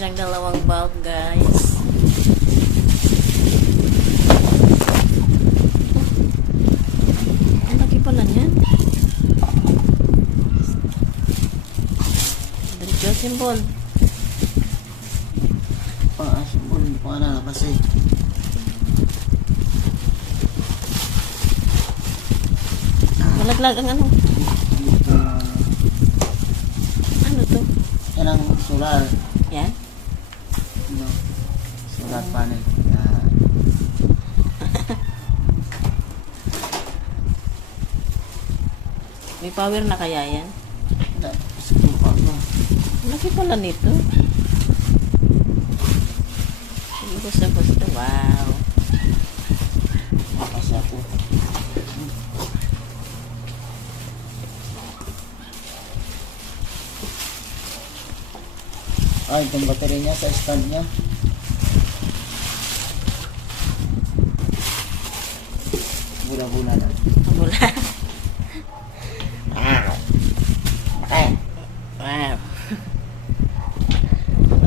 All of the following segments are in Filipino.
Nag-charge ng dalawang bulb, guys. Ang laki pala niyan. Diretso, symbol. Symbol, hindi ko nalabas eh. Malaglag ang ano. Ano to? Yan ang solar. Yan? No. Solar panel. May power na kaya yan? Wala. Siguro pa ako. Laki pala nito. Gusto. Wow. Makasi ako. Ay, itong battery niya sa stand niya. Bula-bula na. Mula. Okay. Wow.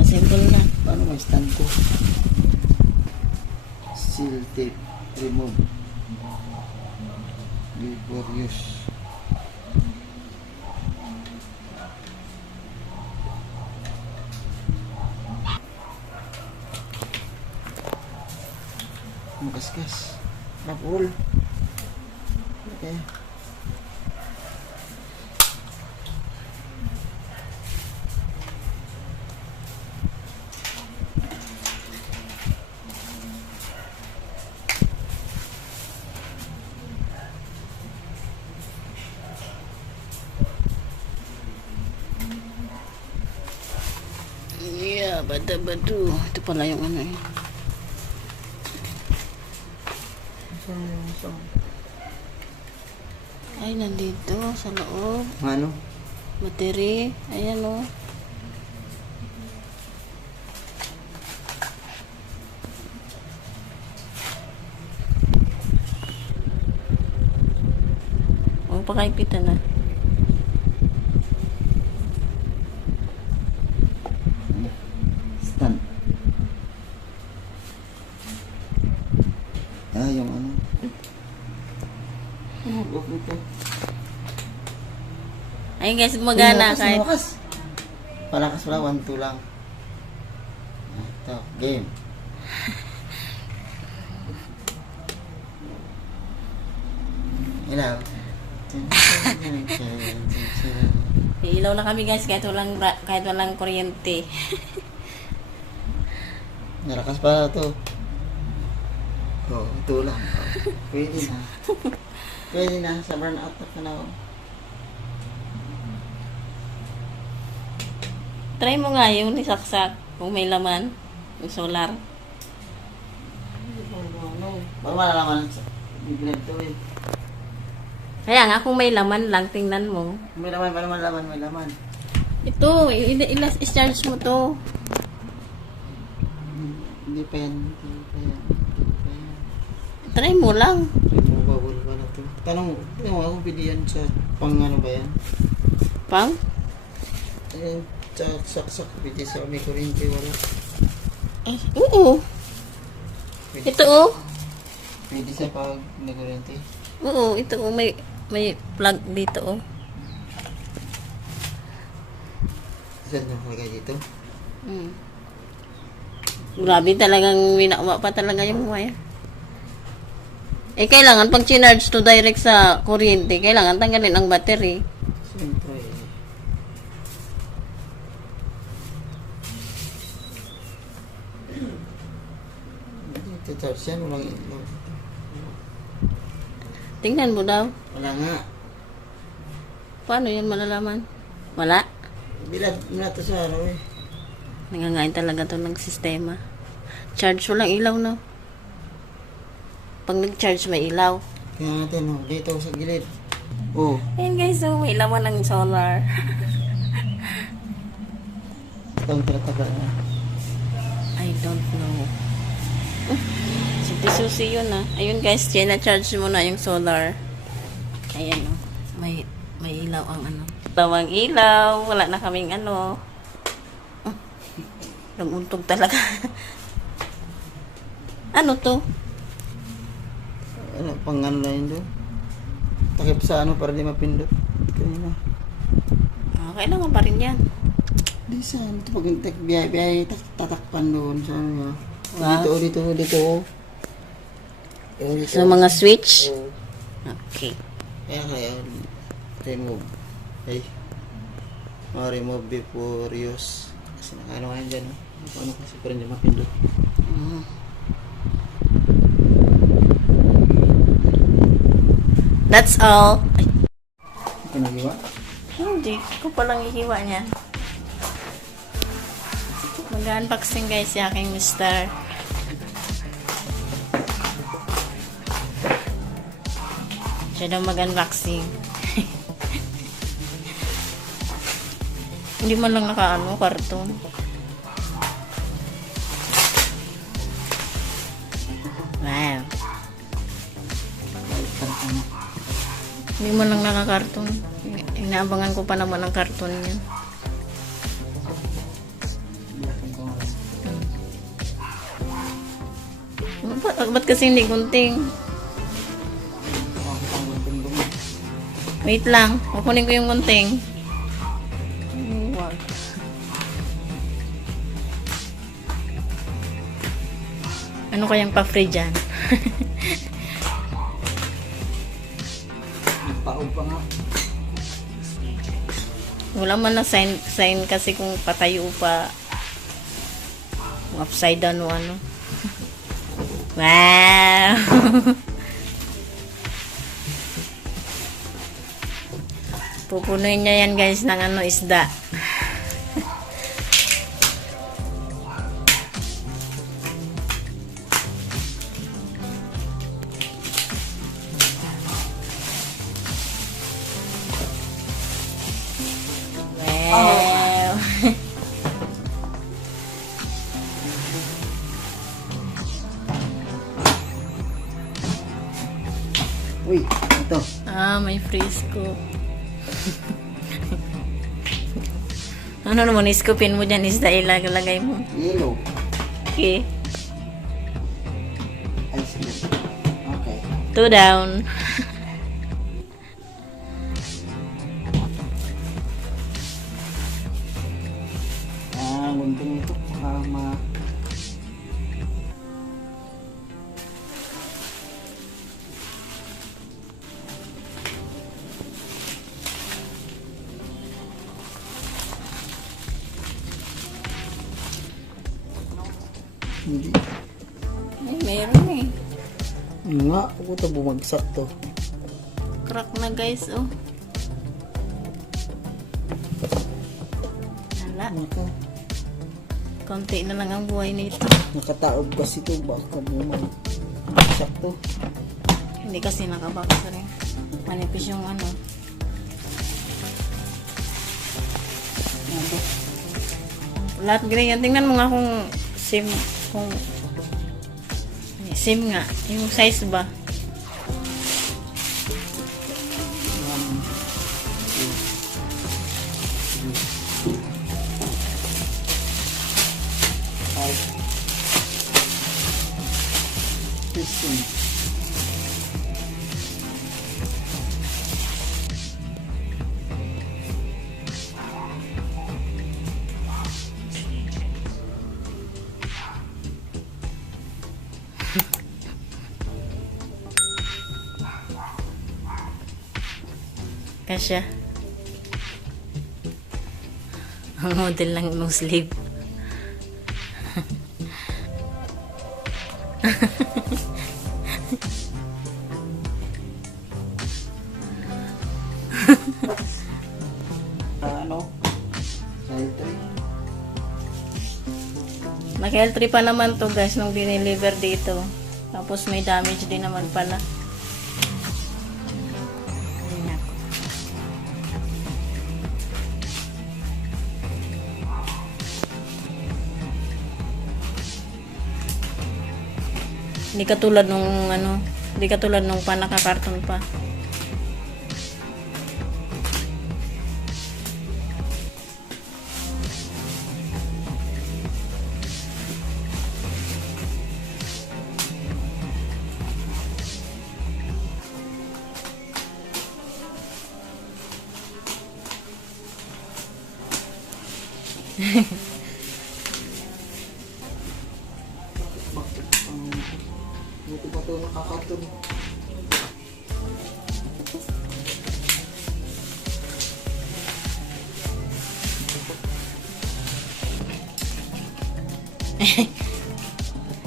Simple na. Paano may stand ko? Seal tape remove before use. Magasgas. Napul. Okay. Yeah, bada-badu. Ito pala yung ano eh. Ay, nandito sa loob. Ano? Battery. Ayan o. Huwag pa kaipitan na. Stand. Yung ano. Ayun guys, magana kahit. Malakas. Palakas pala, 1-2 lang. Ito, game. Ilaw. Ilaw na kami guys kahit walang kuryente. Nalakas pala to. Oh, ito lang. Oh, pwede na. Pwede na. Sa burnout na ako. Try mo nga yung nisaksak kung may laman, yung solar. Baka malalaman sa biglag to eh. Kaya nga kung may laman lang, tingnan mo. May laman, may laman. Ito, i-charge mo to. Hindi pa yan. Try mo lang. Removable pala to. Tanong mo kung pwede yan sa pang ano ba yan? Pang? Ayun, sa saksak pwede sa may kuryente wala. Eh, oo. Pwede, Ito oh. pwede sa pag may kuryente. Oo, ito oh. May plug dito oh. Saan na lagay dito? Grabe talagang winawa pa talaga yung wire. Eh, kailangan pag chinarge to direct sa kuryente, kailangan tanggalin ang battery. Siyempre. Dito charge yan, walang ilaw. Tingnan mo daw. Wala nga. Paano yan malalaman? Wala. Bilad na to sa ano eh. Nangangain talaga to ng sistema. Charge walang ilaw no. Pag nag-charge may ilaw. Kaya natin, oh, dito sa gilid. Oh. Ayan guys, so may laman ng solar. Itong pinatagal na. I don't know. Susi yun ah. Ayun guys, charge mo na yung solar. Ayan oh. May ilaw ang ano. Tawang ilaw. Wala na kaming ano. Naguntog talaga. Ano to? Ano, pang ano na yun doon? Takip sa ano para di mapindot. Kanina. Kailangan pa rin yan. Di sa ano ito pag biyahe tatakpan doon sa ano niya. Wow. Dito. Dito. So, mga switch? Oo. Okay. Kaya, remove. Ay. Ma-remove before use. Kasi nakaano ka dyan. Ano kasi pa rin di mapindot. That's all. Ay, Pinagiwa? hindi ko palang ihiwa niya. Mag-unboxing guys si aking mister. Siya daw mag-unboxing. Hindi man lang nakaano, karton. Wow. Hindi man lang nakakarton. Inaabangan ko pa naman ang karton niya. Ba't kasi hindi gunting? Wait lang. Kukunin ko yung gunting. Wag. Ano kayang pa-free dyan? Paog pa nga. Wala man na sign kasi kung patayo pa. Upside down o ano. Wow! Pupunuin niya yan guys ng ano, isda. Wow! Uy, ito. May frisco. Ano naman, iskupin mo dyan, isda ilagay mo. Yellow. Okay. Ice cream. Okay. 2 down. Gunting ito. Sama. Hindi. Ay, meron eh. Nga, ako ito bumagsak to. Crack na guys, oh. Hala, Naka, konti na lang ang buhay nito. nakataob kasi ito. Baka bumagsak to. Hindi kasi nakabox rin. Manipis yung ano. Ano? Lahat ganyan. Tingnan mo nga kung sim, kung sim nga. Yung size ba? 15. Kasya. Ang model lang ng sleeve. Ano? Side Naka-L3 pa naman to guys nung dineliver dito. Tapos may damage din naman pala. Ay, nako. Hindi katulad nung ano, hindi katulad nung pa nakakarton pa. Bakit? Buti pa ito nakakatun.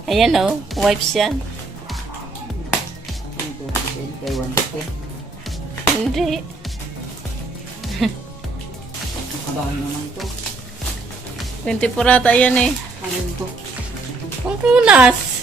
Ayan oh, wipes yan. Ito, kay 110. Hindi. Nakadaan naman ito. 24 ata yan eh. Ano ito? Pangpunas.